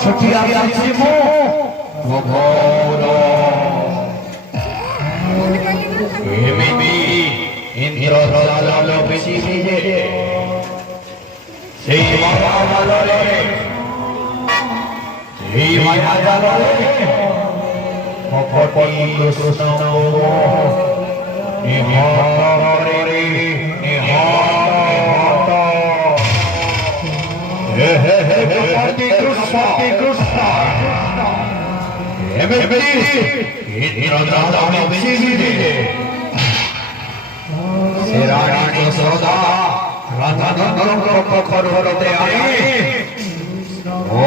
ছুটি আসিছি মো ভগবান এমিতি ইন্দ্রজাল পৃথিবীতে সেই মায়াজালে ভগবতী কৃষ্ণ নিহরে নিহত হে হে হে ভগবতী কৃষ্ণ এমিতি ইন্দ্রজাল পৃথিবীতে রানী যশোদা রাধানন্দ পখর হতে আই ও